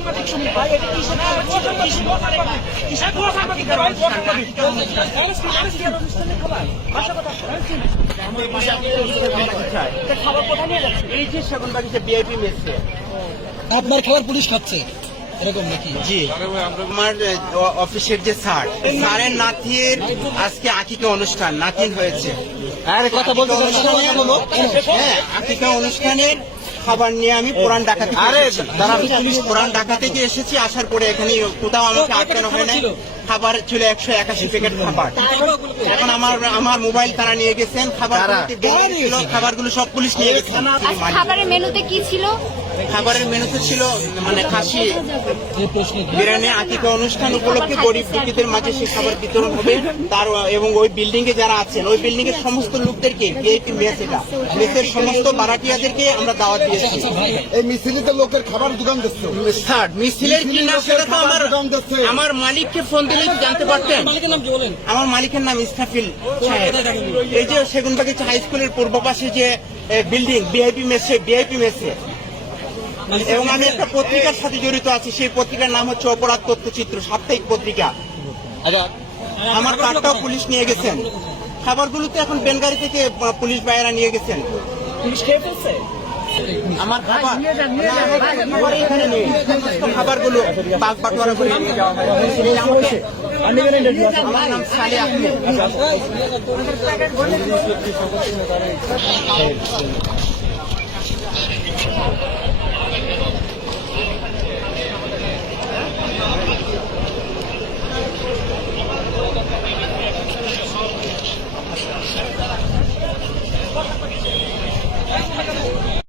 সাংবাদিক শুনি ভাই, এটা কি খাবার কোথায় নিয়ে যাচ্ছে? এই যে সেগুনবাগিচা বিআইপি মেসে আপনার খাবার পুলিশ খাচ্ছে এরকম নাকি? জি, আমার অফিসের যে স্যারের নাতির আজকে আকিকা অনুষ্ঠান, নাতিন হয়েছে। আরে কথা বলতে হ্যাঁ, আকিকা অনুষ্ঠানের খাবার নিয়ে আমি পুরান ডাকাতি পুলিশ পুরান ডাকাতে যে এসেছি, আসার পরে এখানে কোথাও আমাকে আটকানো হয় না। খাবার ছিল 181 প্যাকেট খাবার। এখন আমার মোবাইল তারা নিয়ে গেছেন, খাবারগুলো সব পুলিশ নিয়ে গেছেন। খাবারের মেনুতে কি ছিল? খাবারের মেনুতে ছিল মানে খাসি বিরিয়ানি। আকিকা অনুষ্ঠান উপলক্ষে গরিব দুঃখীদের মাঝে সে খাবার বিতরণ হবে। তার এবং ওই বিল্ডিং এ যারা আছেন, ওই বিল্ডিং এর সমস্ত লোকদেরকে ভিআইপি মেস, এটা মেসের সমস্ত ভাড়াটিয়াদেরকে আমরা দাওয়াত দিয়েছি। এই মিছিলিতে লোকের খাবার দোকান দিচ্ছে স্যার, মিছিলের কি না সেটা তো আমার মালিককে ফোন দিলে জানতে পারতেন। আমার মালিকের নাম ইসরাফিল সাহেব। এই যে সেগুনবাগিচা হাই স্কুলের পূর্ব পাশে যে বিল্ডিং ভিআইপি মেসে এবং আমি একটা পত্রিকার সাথে জড়িত আছি। সেই পত্রিকার নাম হচ্ছে অপরাধ তথ্যচিত্র, সাপ্তাহিক পত্রিকা। আমার কার্ডটাও পুলিশ নিয়ে গেছেন। খাবারগুলোতে এখন বেনগাড়ি থেকে পুলিশ ভাইয়েরা নিয়ে গেছেন। পুলিশ খেয়ে ফেলছে আমার খাবার এখানে নেই। খাবারগুলো বাগ বাটোয়ারা করে নিয়ে যাওয়া হয়। আমার নাম সালে আহমেদ।